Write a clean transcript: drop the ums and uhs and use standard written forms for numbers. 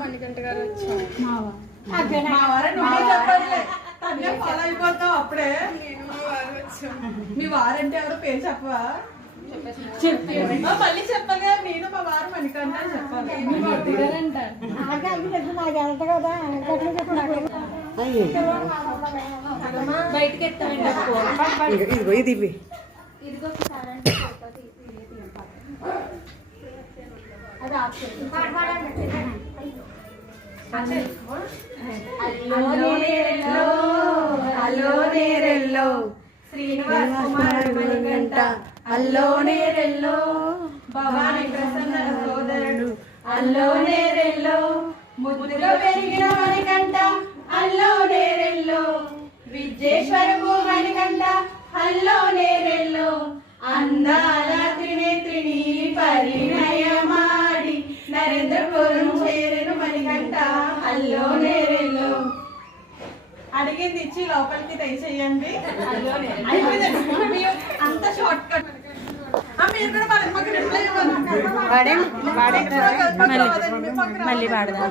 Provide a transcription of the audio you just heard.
మణికంఠ గారు వచ్చారు. అయిపోతావు అప్పుడే. మీ వారంటే ఎవరు పేరు చెప్పవా? మళ్ళీ చెప్పగా నేను మా వారు మణికంఠ అని చెప్పాలి. బయటకి అల్లోనేరెల్లో శ్రీనివాస్ కుమార్ మణికంఠ అల్లోనేరెల్లో భవాని ప్రసన్న సోదరుడు అల్లోనేరెల్లో ముద్దుగా పెరిగిన మణికంఠ అల్లోనేరెల్లో విద్యేశ్వరపు మణికంఠ అల్లోనేరెల్లో అందాల త్రినేత్రిని పరిణయమాడి నరేంద్రపురం చేరెను మణికంఠ అల్లోనేరెల్లో. అడిగింది ఇచ్చి లోపలికి దయచేయండి. అంత షార్ట్ కట్. మీరు కూడా మాకు రిప్లై ఇవ్వాలి. మళ్ళీ పాడదాం.